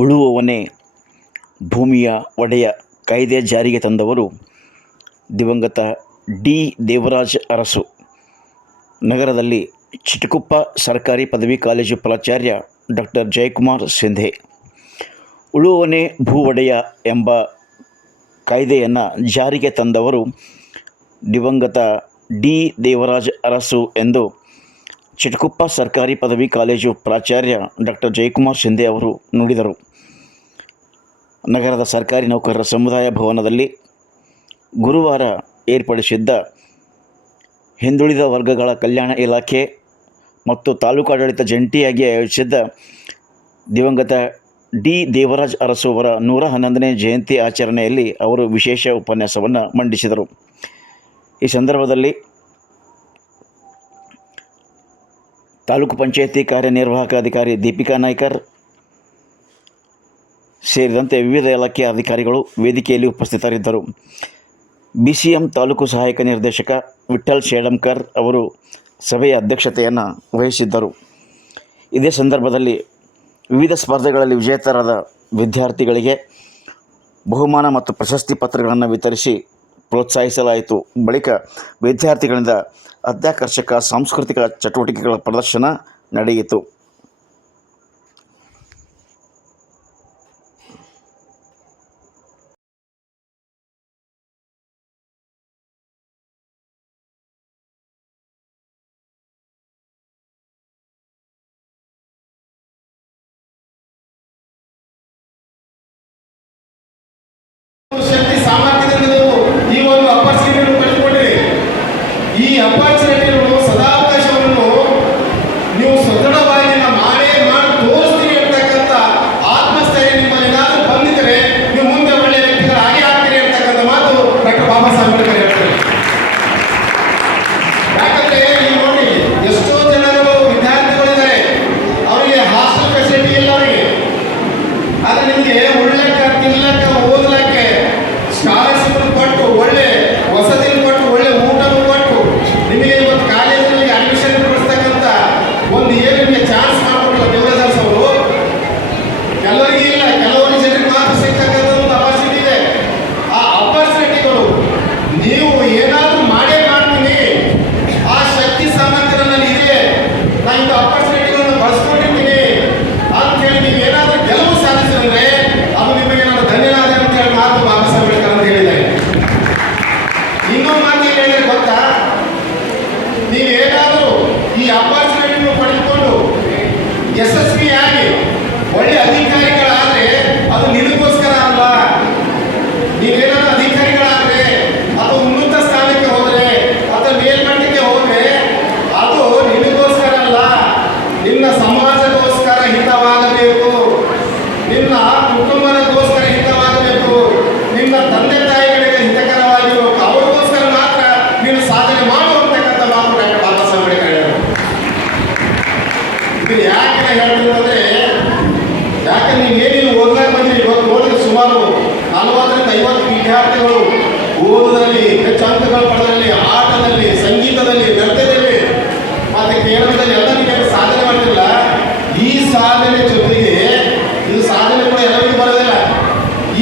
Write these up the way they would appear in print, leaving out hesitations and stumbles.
ಉಳುವವನೇ ಭೂಮಿಯ ಒಡೆಯ ಕಾಯ್ದೆ ಜಾರಿಗೆ ತಂದವರು ದಿವಂಗತ ಡಿ. ದೇವರಾಜ ಅರಸು. ನಗರದಲ್ಲಿ ಚಿಟಗುಪ್ಪ ಸರ್ಕಾರಿ ಪದವಿ ಕಾಲೇಜು ಪ್ರಾಚಾರ್ಯ ಡಾಕ್ಟರ್ ಜಯಕುಮಾರ್ ಸಿಂಧೆ. ಉಳುವವನೇ ಭೂ ಒಡೆಯ ಎಂಬ ಕಾಯ್ದೆಯನ್ನು ಜಾರಿಗೆ ತಂದವರು ದಿವಂಗತ ಡಿ. ದೇವರಾಜ ಅರಸು ಎಂದು ಚಿಟಗುಪ್ಪ ಸರ್ಕಾರಿ ಪದವಿ ಕಾಲೇಜು ಪ್ರಾಚಾರ್ಯ ಡಾಕ್ಟರ್ ಜಯಕುಮಾರ್ ಸಿಂಧೆ ಅವರು ನುಡಿದರು. ನಗರದ ಸರ್ಕಾರಿ ನೌಕರರ ಸಮುದಾಯ ಭವನದಲ್ಲಿ ಗುರುವಾರ ಏರ್ಪಡಿಸಿದ್ದ ಹಿಂದುಳಿದ ವರ್ಗಗಳ ಕಲ್ಯಾಣ ಇಲಾಖೆ ಮತ್ತು ತಾಲೂಕಾಡಳಿತ ಜಂಟಿಯಾಗಿ ಆಯೋಜಿಸಿದ್ದ ದಿವಂಗತ ಡಿ. ದೇವರಾಜ ಅರಸು ಅವರ 111ನೇ ಜಯಂತಿ ಆಚರಣೆಯಲ್ಲಿ ಅವರು ವಿಶೇಷ ಉಪನ್ಯಾಸವನ್ನು ಮಂಡಿಸಿದರು. ಈ ಸಂದರ್ಭದಲ್ಲಿ ತಾಲೂಕು ಪಂಚಾಯತಿ ಕಾರ್ಯನಿರ್ವಾಹಕ ಅಧಿಕಾರಿ ದೀಪಿಕಾ ನಾಯ್ಕರ್ ಸೇರಿದಂತೆ ವಿವಿಧ ಇಲಾಖೆಯ ಅಧಿಕಾರಿಗಳು ವೇದಿಕೆಯಲ್ಲಿ ಉಪಸ್ಥಿತರಿದ್ದರು. BCM ತಾಲೂಕು ಸಹಾಯಕ ನಿರ್ದೇಶಕ ವಿಠ್ಠಲ್ ಶೇಡಂಕರ್ ಅವರು ಸಭೆಯ ಅಧ್ಯಕ್ಷತೆಯನ್ನು ವಹಿಸಿದ್ದರು. ಇದೇ ಸಂದರ್ಭದಲ್ಲಿ ವಿವಿಧ ಸ್ಪರ್ಧೆಗಳಲ್ಲಿ ವಿಜೇತರಾದ ವಿದ್ಯಾರ್ಥಿಗಳಿಗೆ ಬಹುಮಾನ ಮತ್ತು ಪ್ರಶಸ್ತಿ ಪತ್ರಗಳನ್ನು ವಿತರಿಸಿ ಪ್ರೋತ್ಸಾಹಿಸಲಾಯಿತು. ಬಳಿಕ ವಿದ್ಯಾರ್ಥಿಗಳಿಂದ ಅತ್ಯಾಕರ್ಷಕ ಸಾಂಸ್ಕೃತಿಕ ಚಟುವಟಿಕೆಗಳ ಪ್ರದರ್ಶನ ನಡೆಯಿತು. ಶಕ್ತಿ ಸಾಮರ್ಥ್ಯದಿಂದ ಈ ಒಂದು ಅಪರ್ಚುನಿಟಿ ಪಡೆದುಕೊಂಡಿರಿ. ಈ ಅಪರ್ಚುನಿಟಿಗಳು ಸದಾವಕಾಶವನ್ನು ನೀವು ಸದೃಢವಾಗಿ ಮಾಡಿ ತೋರಿಸ್ತೀರಿ ಅಂತಕ್ಕಂಥ ಆತ್ಮಸ್ಥೈರ್ಯ ನಿಮ್ಮಲ್ಲಿ ಏನಾದರೂ ಬಂದಿದ್ದರೆ ನೀವು ಮುಂದೆ ಒಳ್ಳೆಯ ವ್ಯಕ್ತಿಗಳಾಗಿ ಆಗ್ತೀರಿ ಅಂತಕ್ಕಂಥ ಮಾತು ಡಾಕ್ಟರ್ ಬಾಬಾ ಸಾಹೇಬ್ ಅಂಬೇಡ್ಕರ್ ಹೇಳ್ತಾರೆ. ಯಾಕಂದ್ರೆ ನೀವು ನೋಡಿ, ಎಷ್ಟೋ ಜನರು ವಿದ್ಯಾರ್ಥಿಗಳಿದ್ದಾರೆ, ಅವರಿಗೆ ಹಾಸ್ಟೆಲ್ ಫೆಸಿಲಿಟಿ ಇಲ್ಲ ಅವರಿಗೆ. ಆದರೆ ನಿಮಗೆ ಉಳ್ಳಕ್ಕೆ ತಿನ್ನಕ್ಕೆ ಓದಲಕ್ಕೆ ಸ್ಕಾಲರ್ಶಿಪ್ ಕೊಟ್ಟು ಒಳ್ಳೆ ವಸತಿ ಕೊಟ್ಟು ಒಳ್ಳೆ ಊಟ ಕೊಟ್ಟು ನಿಮಗೆ ಇವತ್ತು ಕಾಲೇಜಿನಲ್ಲಿ ಅಡ್ಮಿಷನ್ ಕೊಡಿಸ್ತಕ್ಕಂಥ ಒಂದು ಏನು ನಿಮಗೆ ಚಾನ್ಸ್ ಮಾಡಿಕೊಡಲ್ಲ ದೇವರಾಜ್ ಅರಸು ಅವರು. ಕೆಲವರಿಗೆ ಇಲ್ಲ, ಕೆಲವರಿಗೆ ಜನರಿಗೆ ಮಾತ್ರ ಸಿಗ್ತಕ್ಕಂಥ ಒಂದು ಅಪರ್ಚುನಿಟಿ ಇದೆ. ಆ ಅಪರ್ಚುನಿಟಿಗಳು ನೀವು ಏನಾದರೂ ಮಾಡೇ ಮಾಡ್ತೀನಿ, ಆ ಶಕ್ತಿ ಸಾಮರ್ಥ್ಯ ನನ್ನಲ್ಲಿ ಇದೆ, ನಾನು ಇಂಥ ಅಪರ್ಚುನಿಟಿಗಳನ್ನು ಬಳಸ್ಕೊಂಡಿರ್ತೀನಿ ಅಂತೇಳಿ ನೀವು ಏನಾದರೂ ಗೆಲುವು ಸಾಧಿಸಿದ್ರೆ ಅದು ನಿಮಗೆ ನಾನು ಧನ್ಯನಾದ ಅಂತ ಹೇಳಿ ಮಾತು ಬಾಬಾ ಸಾಹೇಬ್ ಅಂಬೇಡ್ಕರ್ ಅಂತ ಹೇಳಿದ್ದಾರೆ. ಇನ್ನೊಂದು ಮಾತು ಏನು ಹೇಳಿದ್ರೆ ಗೊತ್ತಾ, ನೀವೇನಾದರೂ ಈ ಅಪರ್ಚುನಿಟಿಯನ್ನು ಪಡೆದುಕೊಂಡು ಯಶಸ್ವಿಯಾಗಿ ಒಳ್ಳೆ ಅಧಿಕಾರಿಗಳಾದರೆ ಅದು ನಿನಗೋಸ್ಕರ ಅಲ್ಲ. ನೀವೇನಾದರೂ ಅಧಿಕಾರಿಗಳಾದರೆ ಅಥವಾ ಉನ್ನತ ಸ್ಥಾನಕ್ಕೆ ಹೋದರೆ ಅಥವಾ ಮೇಲ್ಮಟ್ಟಕ್ಕೆ ಹೋದರೆ ಅದು ನಿನಗೋಸ್ಕರ ಅಲ್ಲ, ನಿನ್ನ ಸಮಾಜಕ್ಕೋಸ್ಕರ ಹಿತವಾಗಬೇಕು, ನಿನ್ನ ಕುಟುಂಬದಗೋಸ್ಕರ ಹಿತವಾಗಬೇಕು, ನಿನ್ನ ತಂದೆ ತಾಯಿಗಳಿಗೆ ಹಿತಕರವಾಗಿರಬೇಕು. ಅವರಿಗೋಸ್ಕರ ಮಾತ್ರ ನೀನು ಸಾಧನೆ ಮಾಡುವಂತಕ್ಕಂಥ ಮಾತು ಡಾಕ್ಟರ್ ಬಾಬಾ ಸಾಹೇಬ್ ಅಂಬೇಡ್ಕರ್ ಹೇಳಿದರು. ಇದು ಯಾಕೆ ಹೇಳ್ತೀನಿ ಅಂದರೆ, ಯಾಕೆ ನೀವೇನೇನು ಓದಲಾಗ ಬಂದಿರಿ, ಇವತ್ತು ನೋಡಿದ್ರೆ ಸುಮಾರು 40ರಿಂದ 50 ವಿದ್ಯಾರ್ಥಿಗಳು ಓದುವುದರಲ್ಲಿ ಹೆಚ್ಚು ಅಂಕಗಳು ಪಡೆದಲ್ಲಿ, ಆಟದಲ್ಲಿ, ಸಂಗೀತದಲ್ಲಿ, ನೃತ್ಯದಲ್ಲಿ ಮತ್ತು ಕೇರಳದಲ್ಲಿ ಎಲ್ಲ ನೀವು ಸಾಧನೆ ಮಾಡ್ತಿಲ್ಲ. ಈ ಸಾಧನೆ ಜೊತೆಗೆ ಇದು ಸಾಧನೆ ಕೂಡ ಎಲ್ಲರಿಗೂ ಬರೋದಿಲ್ಲ.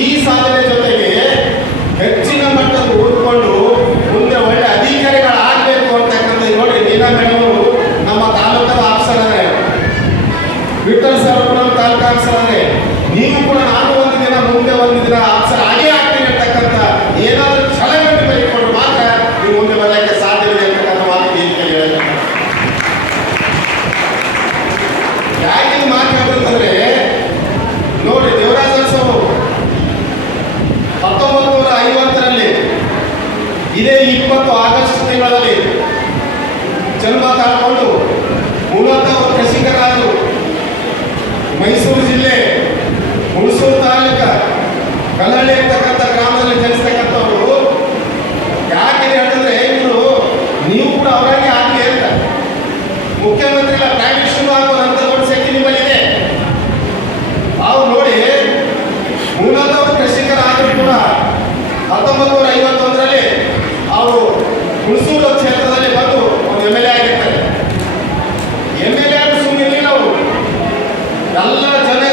ಈ ಸಾಧನೆ ಜೊತೆಗೆ ಹೆಚ್ಚಿನ ಮಟ್ಟದ ಓದಿಕೊಂಡು ಮುಂದೆ ಒಳ್ಳೆ ಅಧಿಕಾರಿಗಳಾಗಬೇಕು ಅಂತಕ್ಕಂಥ ನೋಡಿ, ನೀನಾ ಮೇಡಮ್ ಅವರು ನಮ್ಮ ತಾಲೂಕದ ಆಫೀಸರ್ ಆದರೆ, ವಿಠ್ಠಲ್ ಸರ್ ಕೂಡ ನಮ್ಮ ತಾಲೂಕು ಆಫೀಸರ್ ಆದರೆ, ನೀವು ಕೂಡ ನಾನು ಒಂದು ದಿನ ಮುಂದೆ ಒಂದು ದಿನ ಆಫೀಸರ್ ಆಗೇ ಆಗ್ತೀನಿ ಅಂತಕ್ಕಂಥ ಏನಾದರೂ ಛಲಗಟ್ಟು ಬೆಳೆಕೊಂಡು ಮಾತ್ರ ನೀವು ಮುಂದೆ ಬರಲಿಕ್ಕೆ ಸಾಧ್ಯವಿದೆ ಅಂತಕ್ಕಂಥ ಮಾತು ಹೇಳಿದ್ದಾರೆ. ಯಾಕೆ ಇದು ಮಾತಾಡಬೇಕಂದ್ರೆ ನೋಡಿ, ದೇವರಾಜ ಅರಸು 1950ರಲ್ಲಿ ಇದೇ 20 ಆಗಸ್ಟ್ ತಿಂಗಳಲ್ಲಿ ಜನ್ಮ ತಾಳ್ಕೊಂಡು ಮೂಲತಃ ಕೃಷಿಕರಾದರು. ಮೈಸೂರು ಜಿಲ್ಲೆ ಹುಣಸೂರು ತಾಲೂಕು ಕಲ್ಲಳ್ಳಿ ಇರ್ತಕ್ಕಂಥ ಗ್ರಾಮದಲ್ಲಿ ಜನಿಸ್ತಕ್ಕಂಥವರು. ಯಾಕೆ ಹೇಳ್ತಂದ್ರೆ ಇವರು ನೀವು ಕೂಡ ಅವರಾಗಿ ಆಗಲಿ ಅಂತ ಮುಖ್ಯಮಂತ್ರಿಗಳ ಪ್ರೈಮ್ ಮಿನಿಸ್ಟರ್ ಆಗುವ ಅಂತ ದೊಡ್ಡ ಶಕ್ತಿ ನಿಮ್ಮಲ್ಲಿದೆ. ಅವ್ರು ನೋಡಿ, ಮೂಲತಃ ಕೃಷಿಕರಾದರೂ ಕೂಡ 1951ರಲ್ಲಿ ಅವರು ಹುಣಸೂರು ಕ್ಷೇತ್ರದಲ್ಲಿ ಬಂದು ಒಂದು MLA ಆಗಿರ್ತಾರೆ. MLA ಆದರೂ ಸುಮ್ಮನೆ ಅವರು ಎಲ್ಲ ಜನ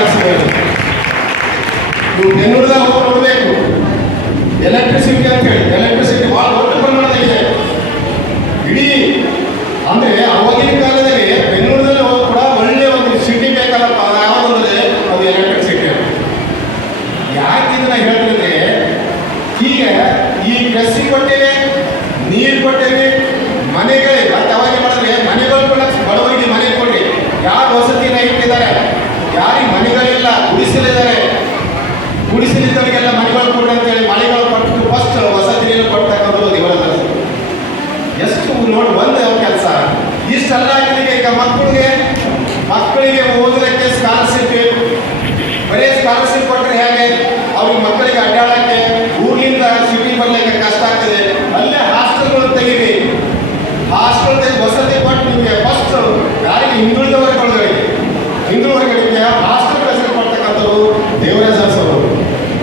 ಕೆಲಸಗಳು. ನೀವು ಬೆಂಗಳೂರದಾಗ ಹೋಗಿ ನೋಡಬೇಕು, ಎಲೆಕ್ಟ್ರಿಸಿಟಿ ಅಂತ ಹೇಳಿ, ಎಲೆಕ್ಟ್ರಿಸಿಟಿ ಭಾಳ ದೊಡ್ಡ ಪ್ರಮಾಣದ ಇದೆ. ಇಡೀ ಅಂದ್ರೆ ಅವಾಗಿನ ಕಾಲದಲ್ಲಿ ಬೆಂಗಳೂರಲ್ಲಿ ಹೋಗಿ ಕೂಡ ಒಳ್ಳೆ ಒಂದು ಸಿಟಿ ಬೇಕಲ್ಲಪ್ಪ, ಯಾವುದಂದ್ರೆ ಅದು ಎಲೆಕ್ಟ್ರಿಸಿಟಿ. ಯಾಕೆ ಇದನ್ನ ಹೇಳಿದ್ರೆ, ಈಗ ಈ ಕೃಷಿ ಕೊಟ್ಟೇವೆ, ನೀರು ಕೊಟ್ಟೇವೆ, ಮನೆಗಳೇ ಮತ್ತೆ ಅವಾಗ ಮಾಡಿದ್ರೆ ಮನೆಗಳು ಕೂಡ ಬಡವರಿಗೆ ಮನೆ ಕೊಡಿ. ಯಾರು ವಸತಿನ ಇಟ್ಟಿದ್ದಾರೆ, ಯಾರಿಗೆ ಮನೆಗಳಿಲ್ಲ, ಗುಡಿಸಲಿದ್ದಾರೆ, ಗುಡಿಸಲಿದ್ದವರಿಗೆಲ್ಲ ಮನೆಗಳು ಕೊಡಿ ಅಂತೇಳಿ ಮನೆಗಳು ಕೊಟ್ಟು ಫಸ್ಟ್ ವಸತಿ ನೀರು ಕೊಡ್ತಕ್ಕಂಥದ್ದು ದೇವರ ಎಷ್ಟು ನೋಡಿ ಬಂದ ಕೆಲಸ. ಇಷ್ಟೆಲ್ಲ ಆಗಿದೆ. ಈಗ ಮಕ್ಕಳಿಗೆ ಓದಲಿಕ್ಕೆ ಸ್ಕಾಲರ್ಶಿಪ್, ಬರೀ ಸ್ಕಾಲರ್ಶಿಪ್ ಕೊಟ್ಟರೆ ಹೇಗೆ ಅವ್ರಿಗೆ ಮಕ್ಕಳಿಗೆ ಅಡ್ಡಾಡಕ್ಕೆ ಊರಿನಿಂದ ಸಿಟಿ ಬರ್ಲಿಕ್ಕೆ ಕಷ್ಟ ಆಗ್ತದೆ. ಅಲ್ಲೇ ಹಾಸ್ಟೆಲ್ಗಳು ತೆಗೀರಿ, ಹಾಸ್ಟೆಲ್ ವಸತಿ ಕೊಟ್ಟು ನಿಮಗೆ ಫಸ್ಟ್ ಯಾರಿಗೆ ಹಿಂದುಳಿದ ವರ್ಗಗಳಿಗೆ ಹಾಸ್ಟೆಲ್ ಹೆಸರು ಕೊಡ್ತಕ್ಕಂಥವ್ರು ದೇವರಾಜ ಅವರು.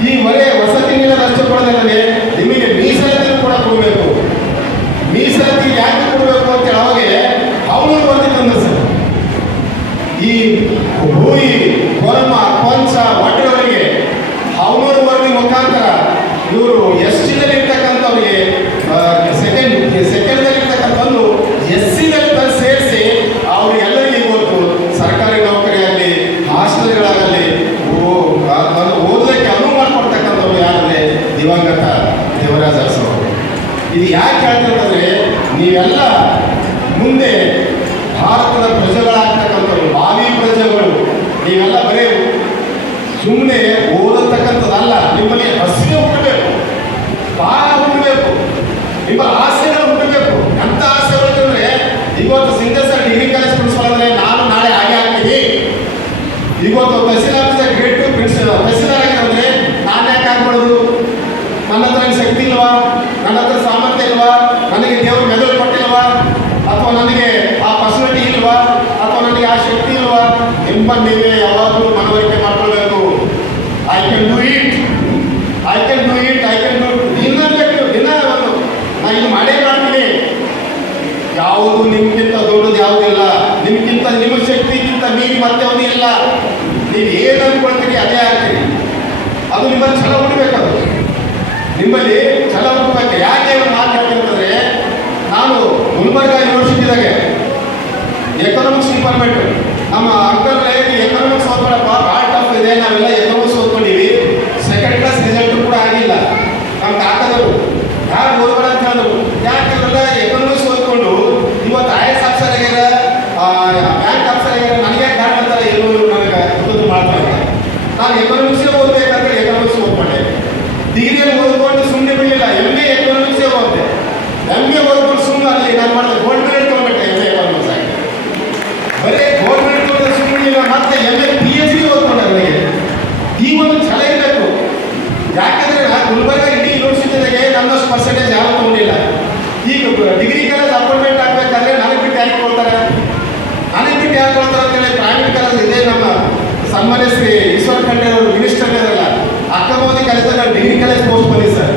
ಈ ಬರೀ ವಸತಿ ನೀಡೋದು ಅಷ್ಟು ಕೊಡೋದಲ್ಲದೆ ನಿಮಗೆ ಮೀಸಲಾತಿ ಕೂಡ ಕೊಡಬೇಕು. ಮೀಸಲಾತಿ ಯಾಕೆ ಕೊಡಬೇಕು ಅಂತೇಳಿ ಅವಾಗ ಅವನು ಬಂದಿತ್ತು ಸರ್. ಈ ಹೂಯಿ ಕೊರಮ ಕೊಂಚ ಒಟ್ಟವರಿಗೆ ಅವನೂರು ವರದಿ ಮುಖಾಂತರ ಇವರು ಎಸ್ಟಿದಲ್ಲಿ ಇರ್ತಕ್ಕಂಥವ್ರಿಗೆ ಸೆಕೆಂಡ್ದಲ್ಲಿ ಇರ್ತಕ್ಕಂಥದ್ದು ಎಸ್ಸಿದಲ್ಲಿ ಸೇರಿಸಿ ಅವ್ರಿಗೆಲ್ಲರಿಗೂ ಇವತ್ತು ಸರ್ಕಾರಿ ನೌಕರಿಯಾಗಲಿ ಹಾಸ್ಟೆಲ್ಗಳಾಗಲಿ ಓದಲಿಕ್ಕೆ ಅನುವು ಮಾಡಿಕೊಡ್ತಕ್ಕಂಥವ್ರು ಯಾರಂದ್ರೆ ದಿವಂಗತ ದೇವರಾಜ ಅರಸು. ಇದು ಯಾಕೆ ಹೇಳ್ತಿರ್ತಂದ್ರೆ, ನೀವೆಲ್ಲ ಮುಂದೆ ಭಾರತದ ಪ್ರಜೆಗಳಾಗ್ತಕ್ಕಂಥವ್ರು, ಭಾವಿ ಪ್ರಜೆಗಳು. ನೀವೆಲ್ಲ ಬರೀ ಸುಮ್ಮನೆ ಓದತಕ್ಕಂಥದ್ದಲ್ಲ, ನಿಮ್ಮಲ್ಲಿ ಹಸಿವೆ ಹುಟ್ಟಬೇಕು, ಭಾಳ ಹುಟ್ಟಬೇಕು, ನಿಮ್ಮ ಆಸೆಗಳು ಹುಟ್ಟಬೇಕು. ಎಂಥ ಆಸೆಗಳು ಅಂತಂದ್ರೆ, ಇವತ್ತು ಸಿಂಗೇಶ್ವರ ಡಿಗ್ರಿ ಕಾಲೇಜ್ ಪ್ರಿನ್ಸಿಪಲ್ ಅಂದರೆ ನಾನು ನಾಳೆ ಹಾಗೆ ಆಗ್ತೀನಿ. ಇವತ್ತು ತಹಸೀಲ್ ಆಫೀಸರ್ ಗ್ರೇಡ್ 2 ತಹಸೀಲ್ದಾರ್ ಆಗಿರೋದ್ರೆ ನಾನು ಯಾಕೆ ಆಗ್ಬಾರ್ದು? ನನ್ನ ಹತ್ರ ಶಕ್ತಿ ಇಲ್ವಾ? ನನ್ನ ಹತ್ರ ಸಾಮರ್ಥ್ಯ ಇಲ್ವಾ? ನನಗೆ ದೇವರು ಮೆದುಳು ಕೊಟ್ಟಿಲ್ವಾ? ಅಥವಾ ನನಗೆ ಆ ಪರ್ಸನಾಲಿಟಿ ಇಲ್ವಾ? ಅಥವಾ ನನಗೆ ಆ ಶಕ್ತಿ ಇಲ್ವಾ? ಎಂಬ ನೀವೇ ಯಾವಾಗಲೂ ಮನವರಿಕೆ ಮಾಡ್ಕೊಳ್ಬೇಕು. I can do it, I can do it, I can do ದಿನ ಬೇಕು, ದಿನ ಒಂದು ನಾನು ಇದು ಮಾಡೇ ಮಾಡ್ತೀನಿ. ಯಾವುದು ನಿಮ್ಗಿಂತ ದೊಡ್ಡದು ಯಾವುದಿಲ್ಲ, ನಿಮ್ಗಿಂತ ನಿಮ್ಮ ಶಕ್ತಿಗಿಂತ ಮೀರಿ ಮತ್ತೆ ಯಾವುದೂ ಇಲ್ಲ. ನೀವು ಏನು ಅಂದ್ಕೊಳ್ತೀರಿ ಅದೇ ಆಗ್ತೀರಿ. ಅದು ನಿಮ್ಮಲ್ಲಿ ಛಲ ಹುಟ್ಟಬೇಕದು, ನಿಮ್ಮಲ್ಲಿ ಛಲ ಹುಟ್ಟಬೇಕು. ಯಾಕೆ ಮಾತಾಡ್ತಿರ್ತಂದ್ರೆ, ನಾನು ಗುಲ್ಬರ್ಗ ಯೂನಿವರ್ಸಿಟಿದಾಗೆ ಎಕನಾಮಿಕ್ಸ್ ಡಿಪಾರ್ಟ್ಮೆಂಟ್, ನಮ್ಮ ಅಂಕಲ್ ಎಕನಾಮಿಕ್ಸ್ ಓದ್ಕೊಳಪ್ಪ ಭಾಳ ಟಫ್ ಇದೆ, ನಾವೆಲ್ಲ ಎಕನಾಮಿಕ್ಸ್ ಓದ್ಕೊಂಡಿವಿ, ಸೆಕೆಂಡ್ ಕ್ಲಾಸ್ ರಿಸಲ್ಟ್ ಕೂಡ ಆಗಿಲ್ಲ. ನಮ್ಮ ಕಾಕದವರು ಯಾರು ಓದ್ಬೇಡ ಅಂತ ಹೇಳಿದ್ರು. ಯಾಕೆ ಇವೆಲ್ಲ ಎಕನಾಮಿಕ್ಸ್ ಓದ್ಕೊಂಡು ಇವತ್ತು IAS ಆಫೀಸರ್ ಆಗ್ಯಾರ, ಬ್ಯಾಂಕ್ ಆಫೀಸರ್ ಆಗ್ಯಾರ, ನನಗೆ ಕಾರಣ ಅಂತಾರೆ, ಏನು ನನಗೆ ಇದು ಮಾಡ್ತಾ ಇದ್ದಾರೆ. ನಾನು ಎಕನಾಮಿಕ್ಸೇ ಓದ್ಬೇಕಂದ್ರೆ ಎಕನಾಮಿಕ್ಸ್ ಓದ್ಕೊಂಡೆ. ಡಿಗ್ರಿಯಲ್ಲಿ ಓದ್ಕೊಂಡು ಸುಮ್ಮನೆ ಬಿಡಲಿಲ್ಲ, MA ಎಕನಾಮಿಕ್ಸೇ ಓದಿದೆ. MA ಓದ್ಕೊಂಡು ಸುಮ್ಮನೆ ಅಲ್ಲಿ ನಾನು ಮಾಡಿದೆ ಗೋಲ್ಡ್ ಮೆಡಲ್ ತೊಗೊಂಡ್ಬಿಟ್ಟೆ MA ಎಕನಾಮಿಕ್ಸ್ ಆಗಿ. ಬರೀ ಗೋಲ್ಡ್ ಮೆಡಲ್ ತೊಗೊಂಡು ಸುಮ್ಮನೆ ಮತ್ತೆ MA PhD ಓದ್ಕೊಂಡೆ. ನನಗೆ ಈ ಒಂದು ಛಲ ಇರಬೇಕು. ಯಾಕಂದ್ರೆ ಗುಲ್ಬರ್ಗ ಇಡೀ ಯೂನಿವರ್ಸಿಟಿದಾಗೆ ನನ್ನಷ್ಟು ಪರ್ಸೆಂಟೇಜ್ ಯಾರು ತೊಗೊಂಡಿಲ್ಲ. ಈಗ ಡಿಗ್ರಿ ಕಾಲೇಜ್ ಅಪಾಯಿಂಟ್ಮೆಂಟ್ ಆಗಬೇಕಾದ್ರೆ ನನಗೆ ಬಿಟ್ಟು ಯಾಕೆ ಕೊಡ್ತಾರೆ, ನನಗೆ ಬಿಟ್ಟು ಯಾಕೆ ಕೊಡ್ತಾರೆ ಅಂತೇಳಿ ಪ್ರೈವೇಟ್ ಕಾಲೇಜ್ ಇದೆ. ನಮ್ಮ ಸನ್ಮಾನ್ಯ ಶ್ರೀ ಈಶ್ವರ್ ಖಂಡ್ರೆ ಅವರು ಮಿನಿಸ್ಟರ್ ಇದಾರಲ್ಲ, ಅಕ್ಕಮೋದಿ ಕಾಲೇಜಲ್ಲಿ ಡಿಗ್ರಿ ಕಾಲೇಜ್ ಪೋಸ್ಟ್ ಬಂದಿದೆ ಸರ್.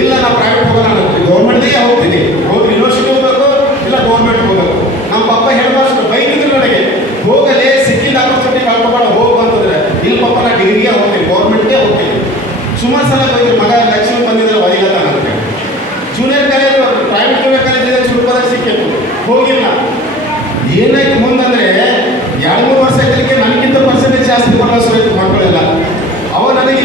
ಇಲ್ಲ ನಾವು ಪ್ರೈವೇಟ್ ಹೋಗೋಣ, ಗೌರ್ಮೆಂಟ್ಗೆ ಹೋಗ್ತೀನಿ, ಹೋಗಿ ಯೂನಿವರ್ಸಿಟಿ ಹೋಗ್ಬೇಕು, ಇಲ್ಲ ಗೌರ್ಮೆಂಟ್ ಹೋಗ್ಬೇಕು. ನಮ್ಮ ಪಪ್ಪ ಹೆಡ್ ಮಾಸ್ಟರ್ ಬೈಕಿದ್ರು ನನಗೆ, ಹೋಗಲೇ ಸಿಕ್ಕಿದ ಆಪರ್ಚುನಿಟಿ ಕಳ್ಕೊಬೇಡ, ಹೋಗು ಅಂತಂದ್ರೆ, ಇಲ್ಲ ಪಪ್ಪ ನಾ ಡಿಗ್ರಿಗೆ ಹೋಗ್ತೀನಿ, ಗೌರ್ಮೆಂಟ್ಗೆ ಹೋಗ್ತೀನಿ. ಸುಮಾರು ಸಲ ಬೈದ್ರು, ಮಗ ಲಕ್ಷ್ಮಿ ಬಂದಿದ್ರೆ ಒದಿಗತ್ತ ಅಂತ. Junior college private junior college ಇದೆ, ಸುಡ್ಕೋದಾಗ ಸಿಕ್ಕಿತ್ತು, ಹೋಗಿಲ್ಲ. ಏನಾಯ್ತು ಮುಂದಂದ್ರೆ 2-3 ವರ್ಷ ಇದ್ದಕ್ಕೆ ನನಗಿಂತ ಪರ್ಸೆಂಟೇಜ್ ಜಾಸ್ತಿ ಕೊಡೋ ಮಕ್ಕಳೆಲ್ಲ. ಅವ ನನಗೆ